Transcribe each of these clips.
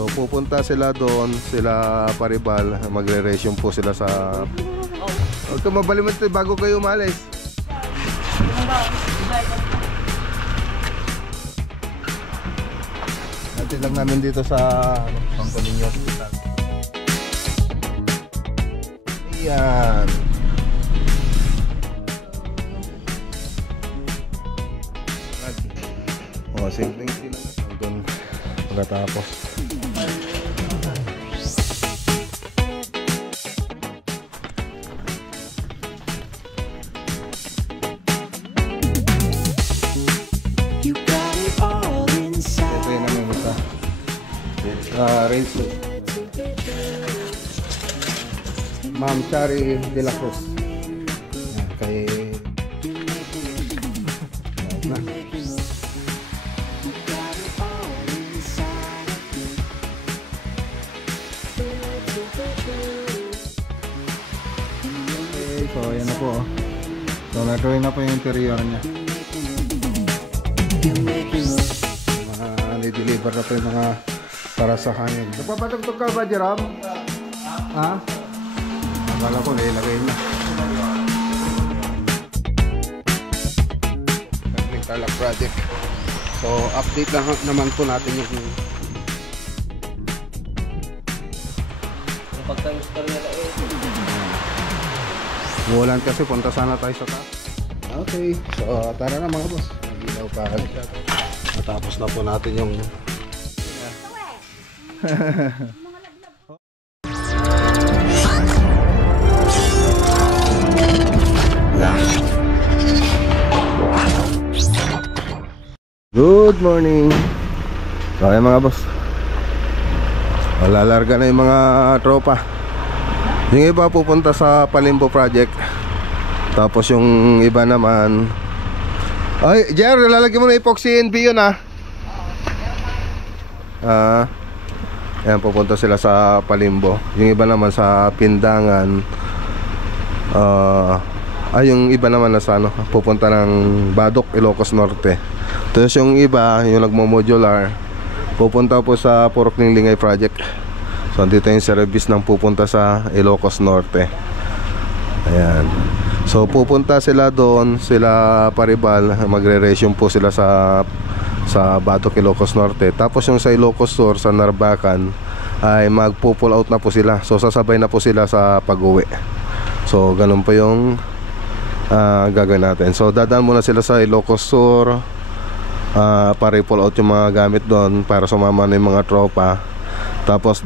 So pupunta sila doon, sila Paribal, magre-resume po sila sa... Huwag ka mabalimot bago kayo umalis. Natin lang namin dito sa Pangkalinya Hospital. Ayan. O, simpleng sila doon pagkatapos. Race Ma'am Chari de la Cruz. Kay na. Okay, so yan na po. So na-drawing na po yung interior niya. Deliver na po yung mga para sa hangin. Nagpapatugtog ka ba, Jerome? Ha? Akala ko nilagay na. Nagling Tarlac project. So, update lang naman po natin yung pagka-install nila Umulan kasi, punta sana tayo sa taas. Okay, so tara na mga boss. Magilaw pa. Natapos na po natin yung Good morning. Okay mga boss, lalarga na yung mga tropa. Yung iba pupunta sa Palimbo project. Tapos yung iba naman, ay Jer, lalagyan mo na epoxy NB yun Ayan, pupunta sila sa Palimbo. Yung iba naman sa Pindangan. Yung iba naman na sa pupunta ng Badok, Ilocos Norte. Tapos yung iba, yung nagmo-modular, pupunta po sa Purok ng Lingay project. So dito yung service ng pupunta sa Ilocos Norte. Ayan. So pupunta sila doon, sila Paribal, magre-resume po sila sa Badok, Ilocos Norte. Tapos yung sa Ilocos Sur, sa Narbacan, ay magpo-pull out na po sila. So sasabay na po sila sa pag-uwi. So ganun po yung gagawin natin. So dadaan muna sila sa Ilocos Sur para i-pull out yung mga gamit doon para sumama na yung mga tropa. Tapos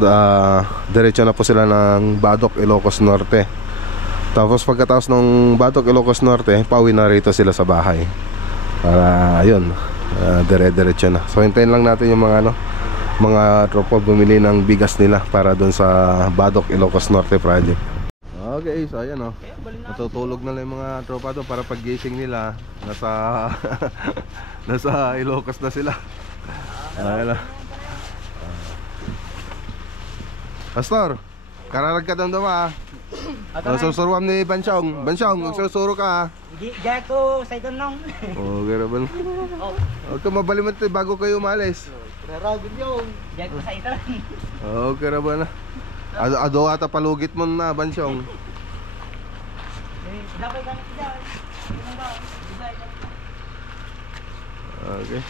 diretso na po sila ng Badok, Ilocos Norte. Tapos pagkatapos ng Badok, Ilocos Norte, pauwi na rito sila sa bahay. Para ayun, dire-diretso na. So hintayin lang natin yung mga tropa bumili ng bigas nila para doon sa Badok, Ilocos Norte project. Okay, so ayan natutulog na lang yung mga tropa doon para paggising nila nasa Ilocos na sila. Ayan. Pastor, kararag ka doon susuruan ni Bansyong. Bansyong, susuro ka Diyan ko sa itong nang. Garaban. Huwag ka mabalimot bago kayo umalis. Kararagin yung diyan ko sa itong. Garaban na. Ado ata palugit mo na, Bansyong. Okay.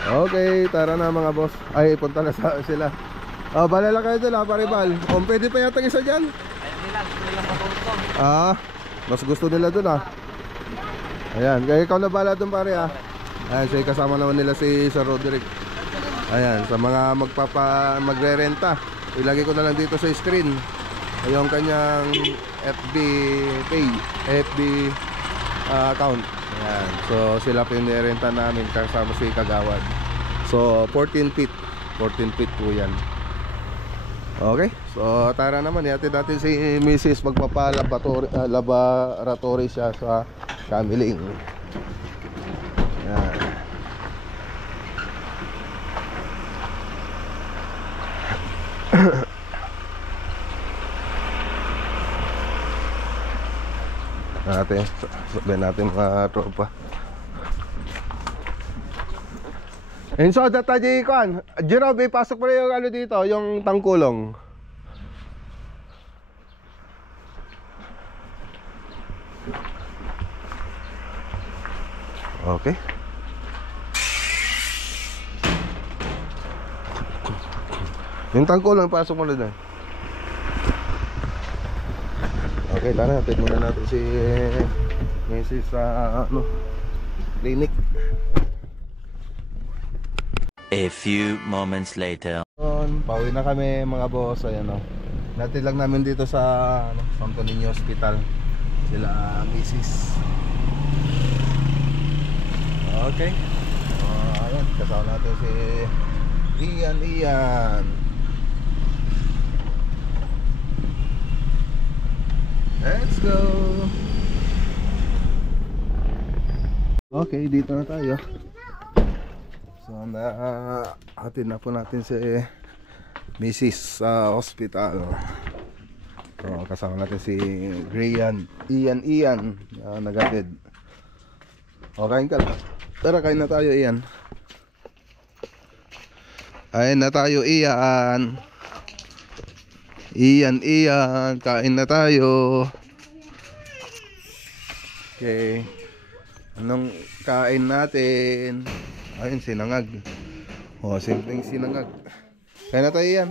Okay, tara na mga boss. Ay, punta na sila. Balala kayo doon Paribal. Pwede pa yata isa dyan. Mas gusto nila doon Ayan, kaya ikaw na bala doon pare Ayan, so kasama naman nila si Sir Roderick. Ayan, sa mga magre-renta, ilagay ko na lang dito sa screen yung kanyang FB page, FB account. Ayan, so sila po yung nirenta namin kasama si Kagawad. So 14 feet po yan. Okay, so tara naman, ihatid natin si Mrs. Magpapalaboratory siya sa Kamiling. Ayan. Sabihin natin mga tropa. And so, dataji kan. Jerobe, pasok mo na yung ano dito, yung tangkulong. Okay. Yung tangkulong, pasok mo na doon. Okay, tara, natin muna natin si Mrs. sa ano, clinic. A few moments later. Pauwi na kami mga boss. Ayan o. Natin lang namin dito sa ano, Santo Niño Hospital. Sila Mrs. Okay. Ayan, kasama natin si Ian. Let's go. Okay, dito na tayo. So, atin na po natin si Mrs. sa hospital. So, kasama natin si Ian, nagatid. O, kain ka lang. Tara, kain na tayo, Ian. Kain na tayo, Ian. Ian, kain na tayo. Okay. Anong kain natin? Ayun, sinangag. O, simpleng sinangag. Kain na tayo, Ian.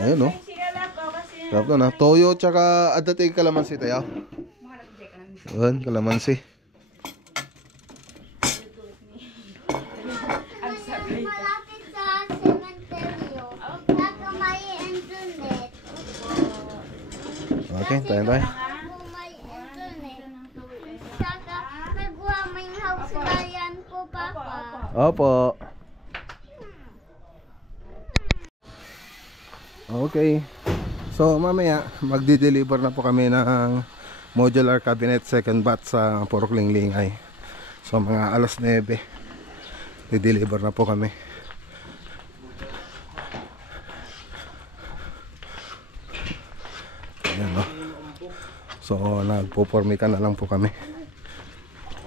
Ayun, o. Sarap na na. Toyo, tsaka adatay kalamansi tayo. Ayun, kalamansi. Malapit sa sementeryo. May internet. Okay, tayo. May internet. Saka nagawa may house bayan po, Papa. Opo. Okay. So mamaya magdi-deliver na po kami ng modular cabinet second batch sa Purok Linglingay. So mga alas 9 di-deliver na po kami. Ayan, no? So nagpo-formica na lang po kami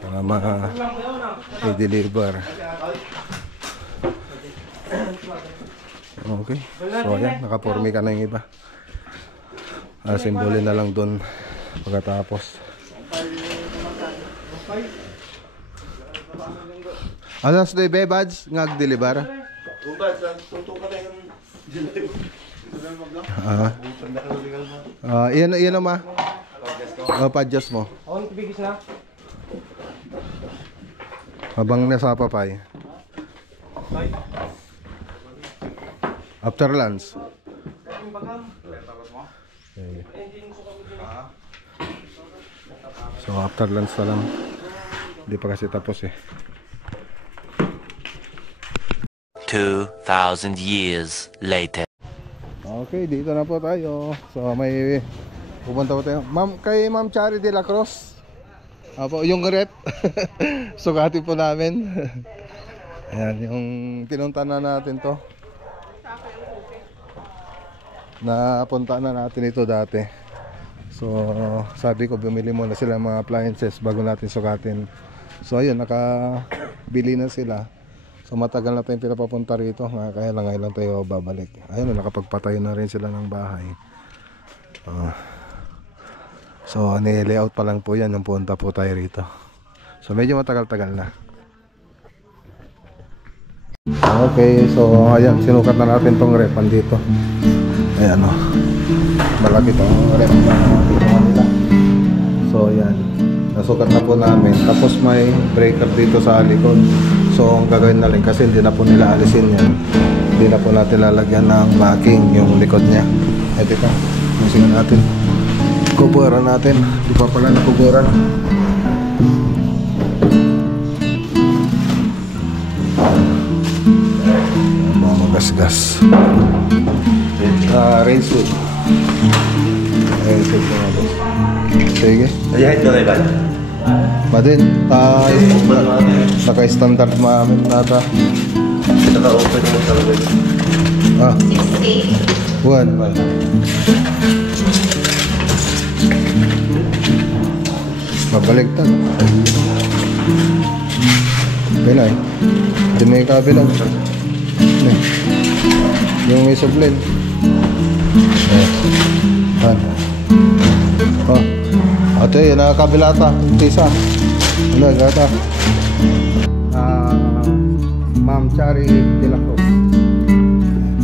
para ma-deliver. Okay. So ayan, naka-formica na yung iba. Simbolin na lang doon pagkatapos. Alas 9 buds ngag-deliver. Iyan ma. Pa-adjust mo. Habang nasa papay. After lunch. Okay. So after lunch na lang. Hindi pa kasi tapos eh. 2,000 years later. Okay, dito na po tayo. So may pupunta po tayo. Ma'am, kay Ma'am Chari de la Cruz. Apo, yung rep. Sukati po namin. Ayan, yung pinunta na natin to. Napunta na natin ito dati. So sabi ko bumili muna sila mga appliances bago natin sukatin. So ayun, nakabili na sila. So matagal na tayong pinapapunta rito. Kaya lang ngayon lang tayo babalik. Ayun, nakapagpatayo na rin sila ng bahay. So ni-layout pa lang po yan nung punta po tayo rito. So medyo matagal-tagal na. Okay, so ayan, sinukat na natin tong rep dito. Ayan o, malaki tong rep na dito nila. So ayan, nasukat na po namin. Tapos may breaker dito sa likod. So ang gagawin na rin, kasi hindi na po nila alisin yan, hindi na po natin lalagyan ng backing yung likod niya. Ito ito, musin natin, kuburan natin. Di pa pala nakuburan. Mga magasgas. Race suit. Race suit mga boss. Sige. Ayahin ko kayo ba? Pa din, naka-standard maamin nata. Naka-open mo talaga. 60. Buwan. Mabaligtad. Bila eh. Doon may kabilang. Ano eh. Yung may sublin. Oh. Ate, yun nakakabila ata. Tisa. Ano, gata. Ma'am Chari de la Cruz.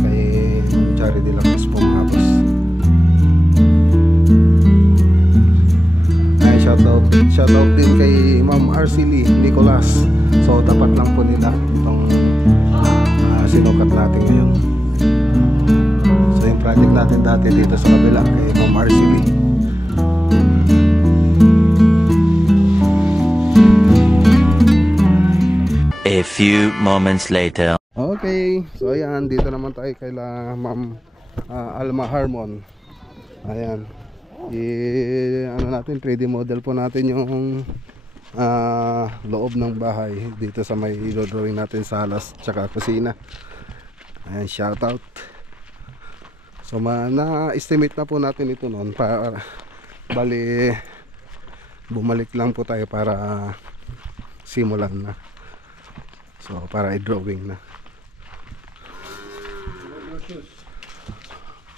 Kay Ma'am Chari de la Cruz po mga boss. Ay, shoutout din kay Ma'am Arcely Nicolas. So tapat lang po nila itong sinukat natin ngayon. So yung project natin dati dito sa kabila kay Ma'am Arcely. A few moments later. Okay, so ayan, dito naman tayo kay Ma'am Alma Harmon. Ayan. Ano natin, 3D model po natin yung loob ng bahay dito sa may drawing natin salas tsaka kusina. Ayan, shout out. So na-estimate na po natin ito noon para bali bumalik lang po tayo para simulan na. So para i-drawing na.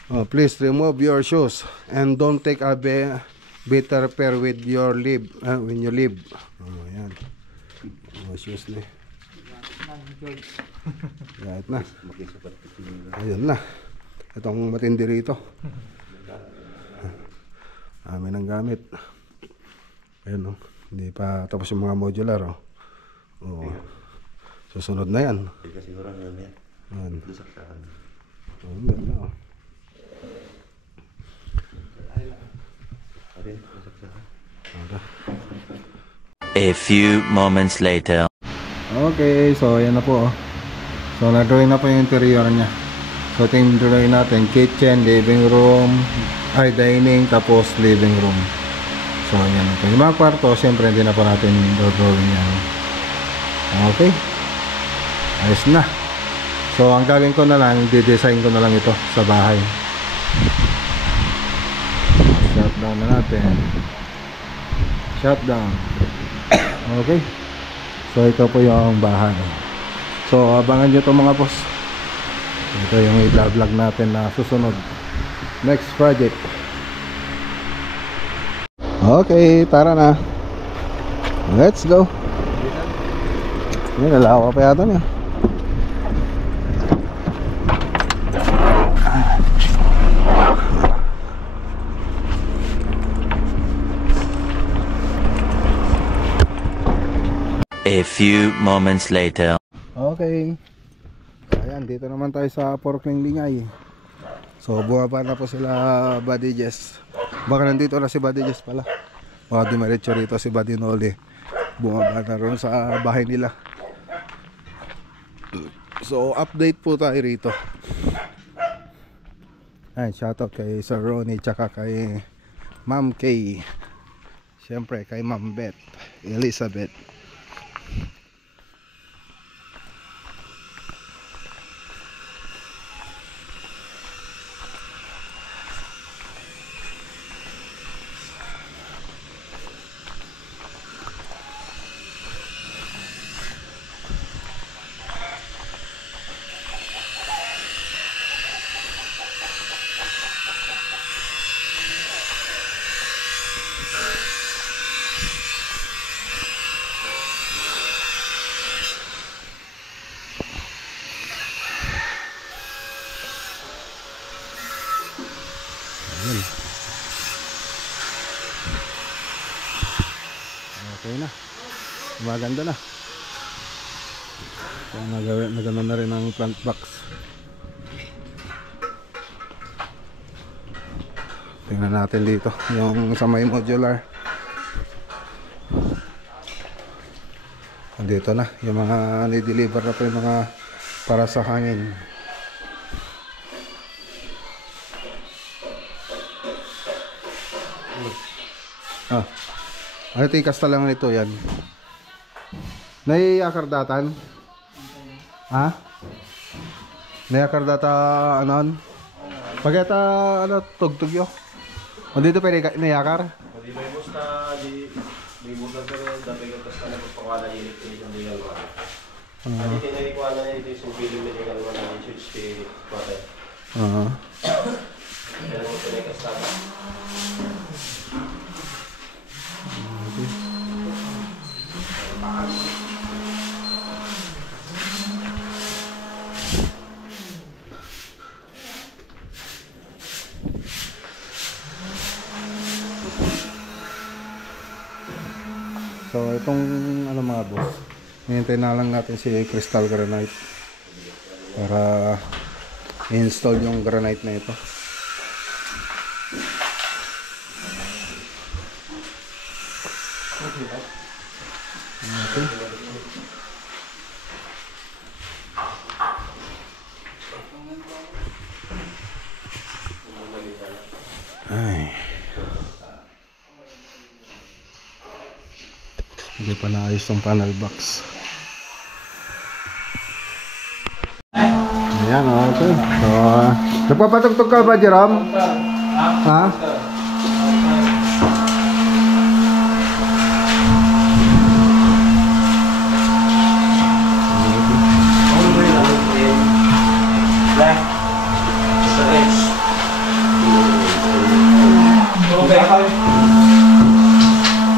Oh, please remove your shoes and don't take a bitter pair with your leave when you leave. Oh, ayan. Oh, shoes na. Right na. Ayun na. Itong matindi rito. Amin ang gamit. Ayun, oh. Hindi pa tapos yung mga modular, oh. Oh. Susunod na yan. Kasi siguro na yan. Ayan. Lusaksahan. Oh, ganda, oh. Arin, lusaksahan. A few moments later. Okay, so ayan na po, oh. So na-drawing na po yung interior niya. So ito yung drawing natin, kitchen, living room, dining, tapos living room. So ayan na po. Yung mga kwarto, siyempre hindi na po natin drawing yan. Okay, ayos na. So ang gagawin ko na lang, di-design ko na lang ito sa bahay. Shutdown na natin. Shutdown. Okay. So ito po yung bahay. So abangan nyo ito mga boss. Ito yung i-vlog natin na susunod. Next project. Okay, tara na. Let's go. Yan, nalawa pa yata niya. A few moments later. Okay. Ayan, dito naman tayo sa Porkling Lingay. So bumaba na po sila Buddy Jess. Baka nandito na si Buddy Jess pala. Baka dumiretso rito si Buddy Noli. Bumaba na ron sa bahay nila. So update po tayo rito. Ayan, shoutout kay Sir Ronnie tsaka kay Ma'am Kay. Siyempre kay Ma'am Beth Elizabeth. Okay na. Maganda na. So, nagano na rin ang plant box. Tingnan natin dito yung sa may modular. Dito na yung mga ni-deliver na po yung mga para sa hangin. Ano ito yung kasta lang ito yan? Naiakardatan? Ha? Naiakardata anon? Pagkata ano tugtug yo? O dito pwede naiakar? Hindi may bus na, may bus na pero dapat yung kasta na pagpakala yung electrician din yung Hindi tinalikuha na nito yung film nila ng mga church kay Father. Kaya naman ito na yung kasama. So itong ano mga boss, hintay na lang natin si Crystal Granite para i-install yung granite na ito. Okay. Ay. Hindi pa naayos yung panel box. Ayan, okay. So, nagpapatugtog ka ba, Jerome? Ha?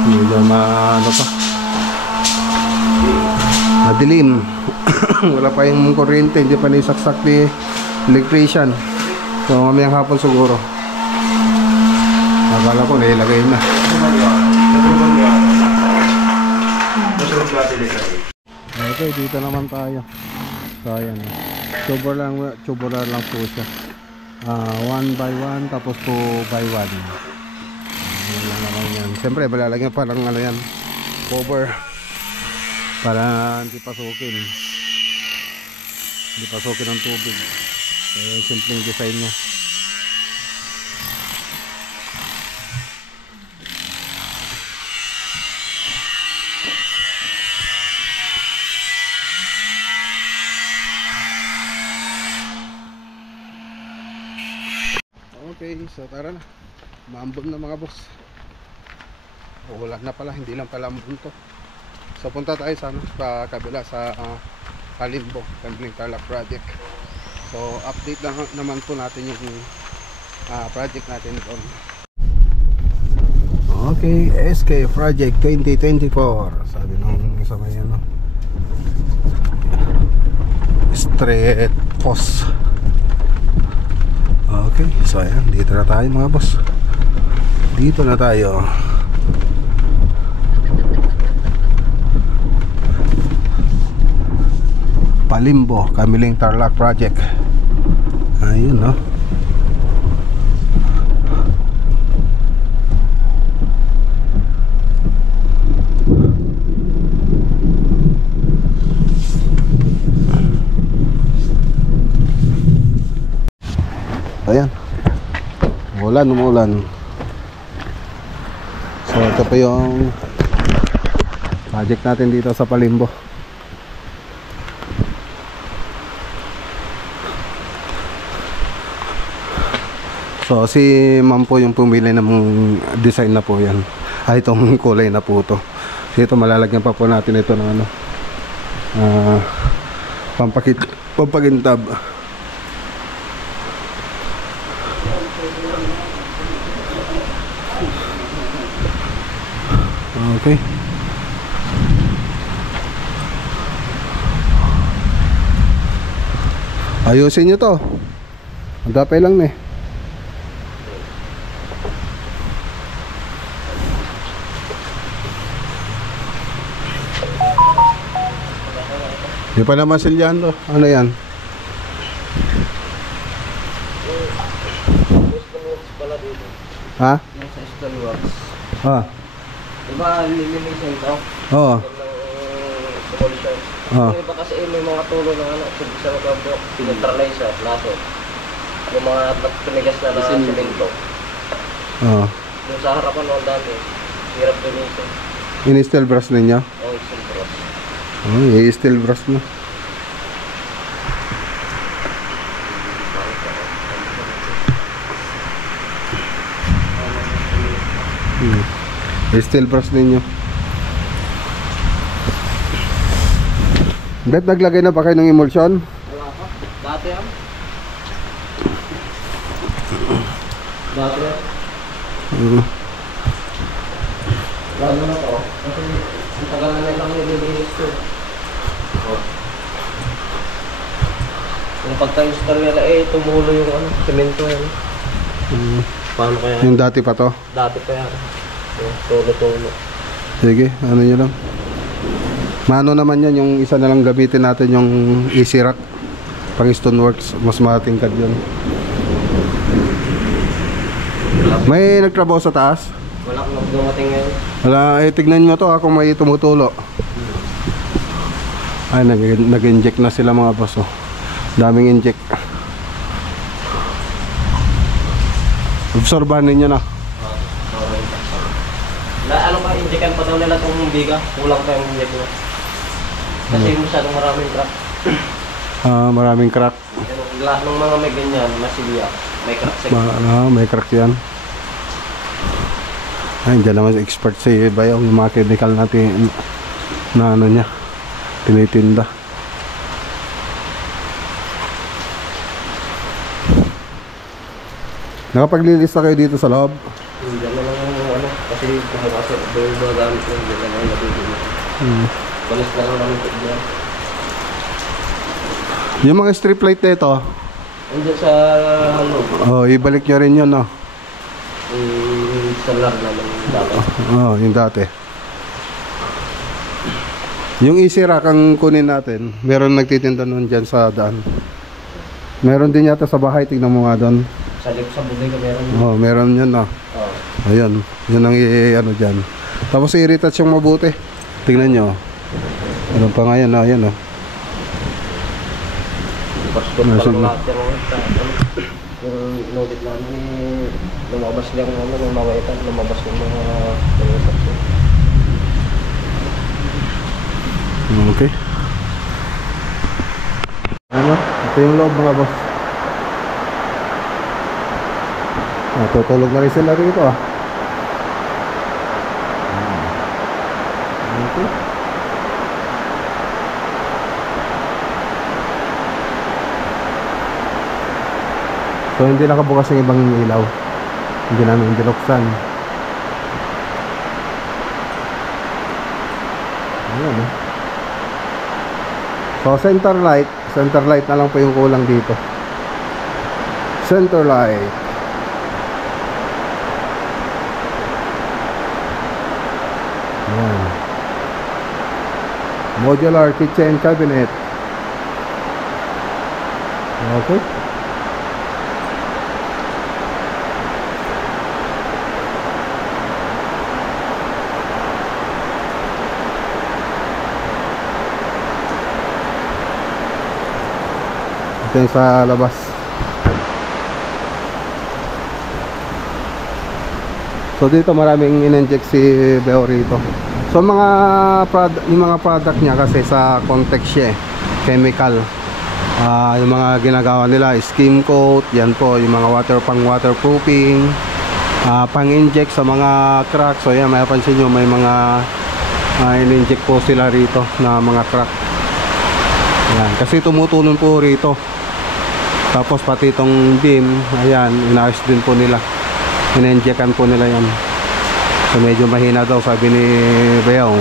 Medyo ano pa, madilim. Wala pa yung kuryente, hindi pa naisaksak ni electrician. So mamayang hapon siguro. Akala ko nailagay na. Okay, dito naman tayo. So ayan, tubular lang po siya. 1 by 1 tapos 2 by 1. Ayan lang naman yan. Siyempre malalagyan pa lang ano yan, cover para hindi pasukin ng tubig. Kaya yung simpleng design niya. Okay, so tara na. Maambon na mga boss. Wala na pala, hindi lang pala ambon to. So punta tayo sa kabila sa Palimbo, Tumbling Tarlac project. So update lang naman po natin yung project natin doon. Okay, SK Project 2024. Sabi nung isa may ano, straight post. Okay, so ayan, dito na tayo mga boss. Dito na tayo. Palimbo, Tumbling Tarlac project. Ayun, no. Ayan, umulan. So ito pa yung project natin dito sa Palimbo. So si ma'am po yung pumili ng design na po yan. Itong kulay na po to. So ito malalagyan pa po natin ito ng ano, pampakintab. Okay. Ayusin nyo to. Madapay lang na eh. Di pa naman silyando. Ano yan? Ha? Nasa Stoneworks. Ha? Diba lilinisin ito? Oo. Yung iba kasi may mga tulo ng ano, tubig sa magabok, pineutralize sa laso. Yung mga pinigas na semento. Oo. Yung sa harapan ng dami, hirap linisin. In-steel brush ninyo? Oo, steel brush. I-steel brush mo. I-steel brush ninyo. Bet, naglagay na ba kayo ng emulsion? Wala pa. Dati yan. Dati yan. Lalo na to. Kasi ang tagal na nilang nililinis to. Oh. Yung pagka-install nila tumulo yung semento yan. Paano kaya? Yung dati pa to. Dati pa yan. Yung tulo-tulo. Sige, ano nyo lang. Mano naman yan, yung isa na lang gamitin natin yung easy rack. Pang Stoneworks, mas matingkad yun. May nagtrabaho sa taas? Wala kang dumating ngayon. Wala, tignan nyo to kung may tumutulo. Ay, nag-inject na sila mga boss. Oh. Daming inject. Absorbahan ninyo na. Ano pa, injekan pa daw nila itong biga. Kulang pa yung inject mo. Kasi masyadong maraming crack. Maraming crack. Lahat ng mga may ganyan, masilya. May crack sa May crack yan. Ay, dyan naman expert si Bayaw. Yung mga chemical natin na ano niya, tinitinda. Nakapaglilista kayo dito sa loob? Hindi na lang yung kasi kumukasok. Doon yung mga gamit yung hindi na lang nabibili. Balas na lang namin dyan. Yung mga strip light na ito, Andiyan sa loob. ibalik nyo rin yun, no? Yung solar naman dati. Yung dati. Yung easy rack ang kunin natin. Meron nagtitinda nun dyan sa daan. Meron din yata sa bahay, tignan mo nga doon. Sa bodega meron. Meron yun, no? Ayun, yun ang ano dyan. Tapos i-retouch yung mabuti. Tingnan nyo. Ano pa nga yan, ayan, Paskot pa lang lahat yung nodit namin lumabas lang ng mawaitan, lumabas yung mga Okay. Ano? Ito yung loob mga boss. Tutulog na rin sila rito Okay. So hindi nakabukas yung ibang ilaw. Hindi namin binuksan. Ayan So center light na lang po yung kulang dito. Center light. Ayan. Modular kitchen cabinet. Okay. Ito yung sa labas. So dito maraming in-inject si Beo rito. So yung mga product niya kasi sa context siya chemical. Yung mga ginagawa nila skim coat, yan po yung mga waterproofing, pang-inject sa mga crack. So yan, mapapansin nyo may mga in-inject po sila rito na mga crack. Yan, kasi tumutulong po rito. Tapos pati itong beam, ayan, inaayos din po nila. In-injectan po nila yan. So medyo mahina daw sabi ni Bayaw.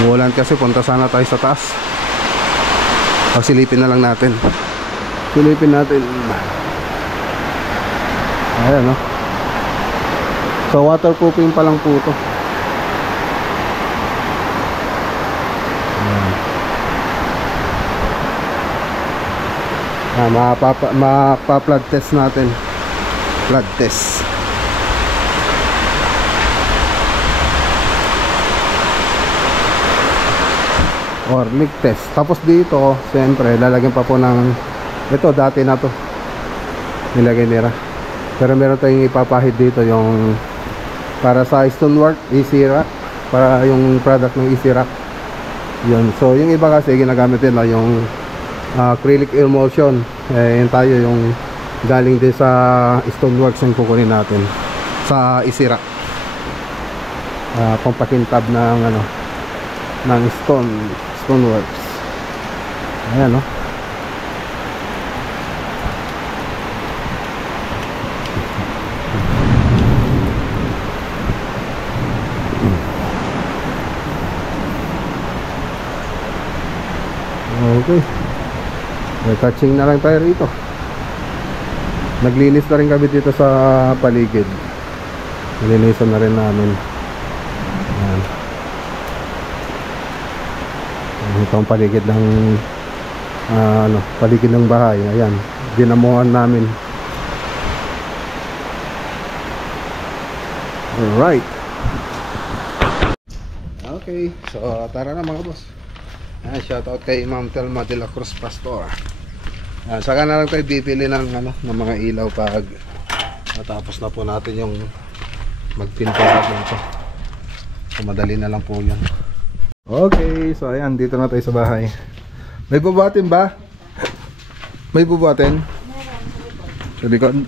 Umulan kasi, punta sana tayo sa taas. Silipin na lang natin. Silipin natin. Ayan, no? So waterproofing pa lang po ito. Mapa-flood test natin. Flood test. Or leak test. Tapos dito, siyempre, lalagyan pa po ng ito, dati na to nilagay nila. Pero meron tayong ipapahid dito yung para sa stonework, easy rack. Para yung product ng easy rack. Yun. So yung iba kasi ginagamit nila yung acrylic emulsion. Yun tayo yung galing din sa stoneworks yung kukunin natin sa easy rack. Pampakintab ng ng Stoneworks. Ayan, no? Okay. May touching na lang tayo rito. Naglinis na rin kami dito sa paligid. Nilinisan na rin namin. Ayan. Ito ang paligid ng paligid ng bahay. Ayan, dinamuhan namin. Alright. Okay, so tara na mga boss. Shoutout kay Ma'am Telma de la Cruz Pastor. Saka na lang tayo bibili ng mga ilaw pag natapos na po natin yung magpintura dito. So madali na lang po yun. Okay, so ayan, dito na tayo sa bahay. May bubuhatin ba? May bubuhatin? Sa likod.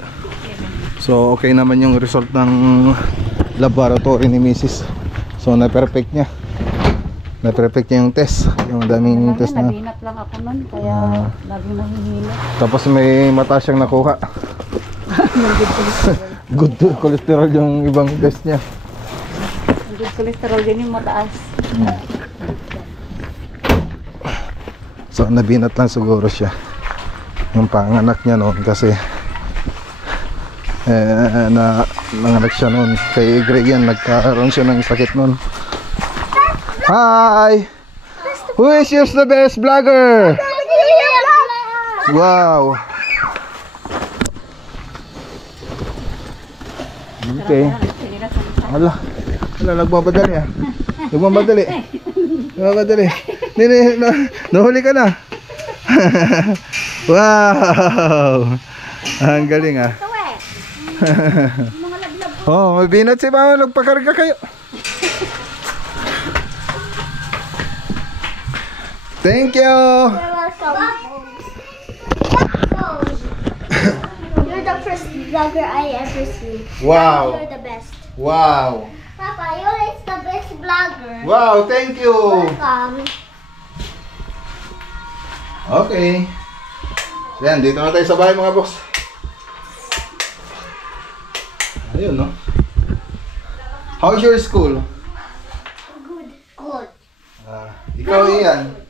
So okay naman yung result ng laboratory ni Mrs. So na-perfect niya. Na-perfect niya yung test. Yung daming test na. Nabinat lang ako nun, kaya laging nahihilo. Tapos may mata siyang nakuha. Good cholesterol yung ibang test niya. Ang good cholesterol din yung mataas. So nabinat lang siguro siya yung panganak niya noon kasi nanganak siya noon kay Gregian, nagkaroon siya ng sakit noon. Hi! Who is the best vlogger? Wow! Okay. Wala nagmamadali ah. Nagmamadali. Nahuli ka na. Wow! Ang galing ah. Oh, may binat si mama, nagpakarga kayo. Thank you. You're the first vlogger I ever see. Wow. You're the best. Wow. Papa, you're the best vlogger. Wow, thank you. Welcome. Okay. So yan, dito na tayo sa bahay mga boss. Ayun, no? How's your school? Good. Good. Ikaw Ian.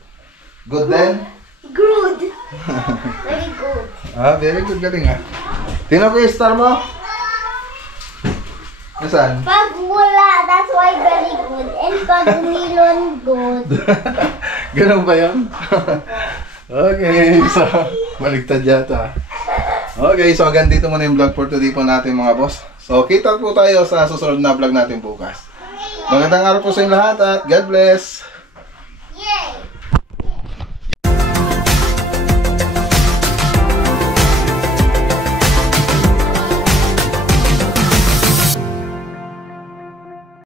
Good then? Good. Very good. Very good, galing ah. Tingnan ko yung star mo. Nasaan? Pag wala, that's why very good. And pag milon, good. Ganun ba yun? Okay, so baligtad yata. Okay, so hanggang dito muna yung vlog for today po natin mga boss. So kita po tayo sa susunod na vlog natin bukas. Magandang araw po sa inyo lahat at God bless!